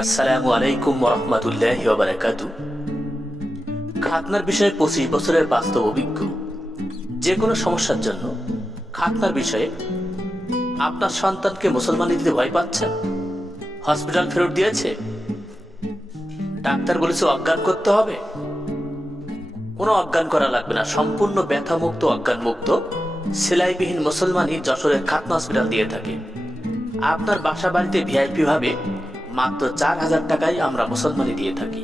আসসালামু আলাইকুম ওয়া বারাকাতুহু। খাতনার বিষয়ে 25 বছরের বাস্তব অভিজ্ঞ। যে কোনো সমস্যার জন্য খাতনার বিষয়ে আপনার সন্তানকে মুসলমানি দিতে ভয় পাচ্ছেন, হসপিটাল ফেরত দিয়েছে, ডাক্তার বলেছে অজ্ঞান করতে হবে, কোনো অজ্ঞান করা লাগবে না, সম্পূর্ণ ব্যথা মুক্ত অজ্ঞান মুক্ত সেলাইবিহীন মুসলমানি যশোরের খাতনা হসপিটাল দিয়ে থাকে। আপনার বাসা বাড়িতে ভিআইপি ভাবে মাত্র 4000 টাকায় আমরা মুসলমানি দিয়ে থাকি।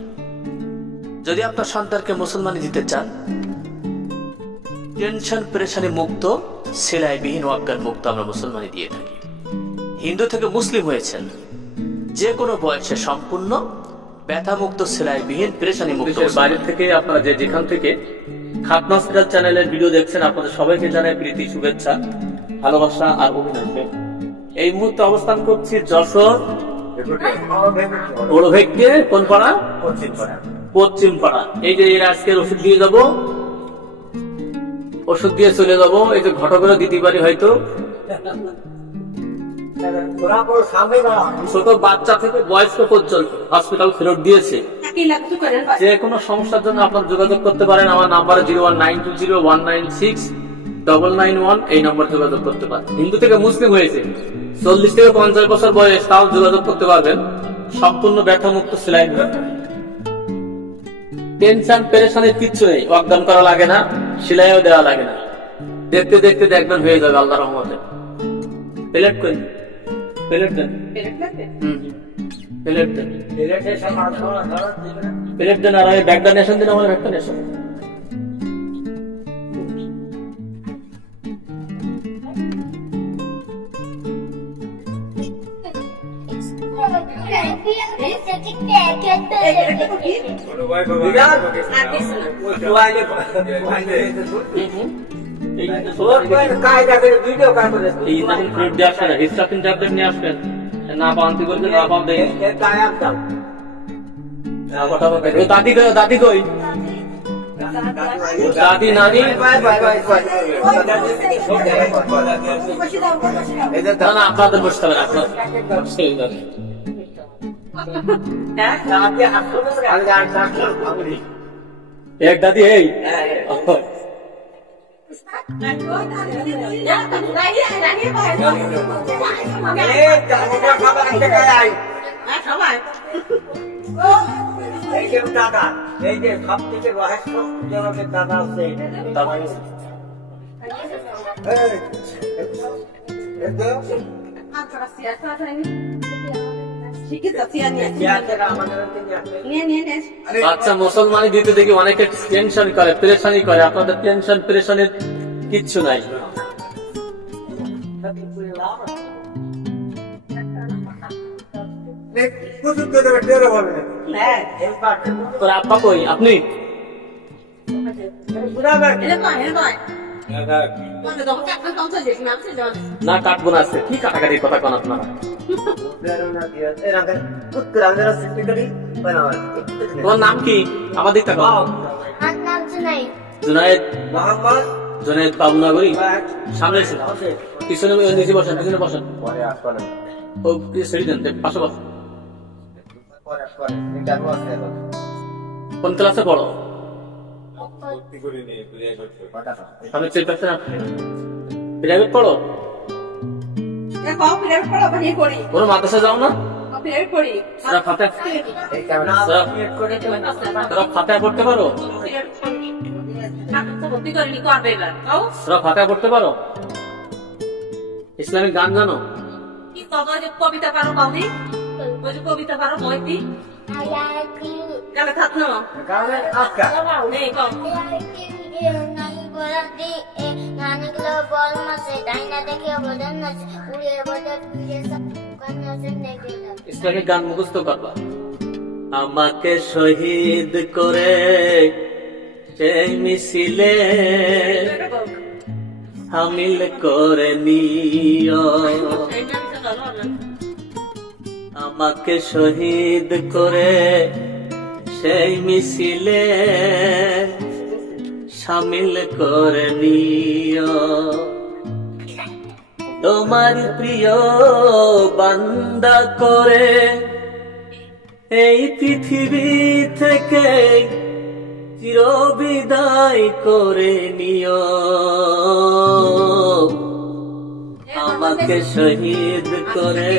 যদি আপনার সন্তানকে মুসলমানি দিতে চান, টেনশন পেরেশানি মুক্ত সেলাইবিহীন অজ্ঞান মুক্ত আমরা মুসলমানি দিয়ে থাকি। হিন্দু থেকে মুসলিম হয়েছেন, যে কোনো বয়সে সম্পূর্ণ ব্যথা মুক্ত সেলাইবিহীন পেরেশানি মুক্ত। বাইরে থেকে আপনারা যেখান থেকে খাতনা হসপিটাল চ্যানেলের ভিডিও দেখছেন, আপনাদের সবাইকে জানাই প্রীতি, শুভেচ্ছা, ভালোবাসা আর অভিনন্দন। এই মুহূর্তে অবস্থান করছি যশোর কোন পাড়া? পশ্চিম পাড়া। এই যে এর আজকের ওষুধ দিয়ে যাব, ওষুধ দিয়ে চলে যাব। এই যে ঘটকেরও দিতে পারি হয়তো, ছোট বাচ্চা থেকে বয়স্ক পর্যন্ত হসপিটাল ফেরত দিয়েছে। যে কোনো সমস্যার জন্য আপনারা যোগাযোগ করতে পারেন আমার নাম্বারে 01920196991 এই নাম্বার যোগাযোগ করতে পারেন। হিন্দু থেকে মুসলিম হয়েছে, 40 থেকে 50 বছর বয়স, তাও যোগাযোগ করতে পারবেন। সম্পূর্ণ ব্যথা মুক্ত সেলাইন। টেনশন পেরেশানির কিচ্ছু নেই, অজ্ঞান করা লাগে না, সেলাইও দেওয়া লাগে না। দেখতে দেখতে দেখবেন হয়ে যাবে আল্লাহর রহমতে। প্লেট কই? প্লেট দেন। প্লেট দেন। প্লেট দেন। আর এই ব্যাগটা নেশন দিন, আমার ব্যাগটা নেশন। দাদি কই? দাদি নানি আপনাদের বসতে হবে, আপনার এক দাদি। এই দাদা, এই যে সব থেকে বয়স্ক জনকের দাদা আছে, আচ্ছা, মুসলমানি দিতে দেখি অনেকে টেনশন করে, পেরেশানি করে। আপনাদের টেনশন পেরেশানির কিচ্ছু নাই। তোর আব্বা কই? আপনি না কাটবো না, আছে কি কাটাকাটির কথা কোন আপনারা? তোমার নাম কি? আমার দিকটা জুনায়েদ। জুনায়েদ বাবুনগরী। সামনে পিছনে নিচে বসেন, পিছনে বসেন, পাশে বসেন। কোন ক্লাসে পড়ো? প্রাইভেট পড়ো? কোনো মাদ্রাসা যাও না? ফাতিহা পড়তে পারো? ফাতিহা পড়তে পারো? ইসলামিক গান জানো? কবিতা পারো? কবিতা পারো? ময়তি গালে থাক না ইসলামিক গান মুখস্থ করবা। আমাকে শহীদ করে সেই মিছিলে হামিল করে নিও, আমাকে শহীদ করে সেই মিছিলে শামিল করে নিও। তোমার প্রিয় বান্দা করে এই পৃথিবী থেকে চিরবিদায় করে নিও, আমাকে শহীদ করে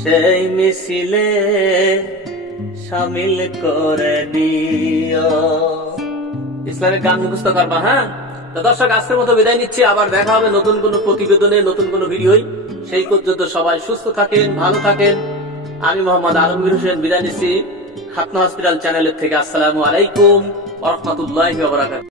সেই মিছিলে শামিল করে দিও। ইসলামিক গান মুখস্থ করবা, হ্যাঁ? তো দর্শক, আজকের মতো বিদায় নিচ্ছি। আবার দেখা হবে নতুন কোনো প্রতিবেদনে, নতুন কোনো ভিডিওই। সেই পর্যন্ত সবাই সুস্থ থাকেন, ভালো থাকেন। আমি মোহাম্মদ আলমগীর হোসেন বিদায় নিচ্ছি খাতনা হসপিটাল চ্যানেলের থেকে। আসসালামু আলাইকুম ওয়া রাহমাতুল্লাহি ওয়া বারাকাতুহু।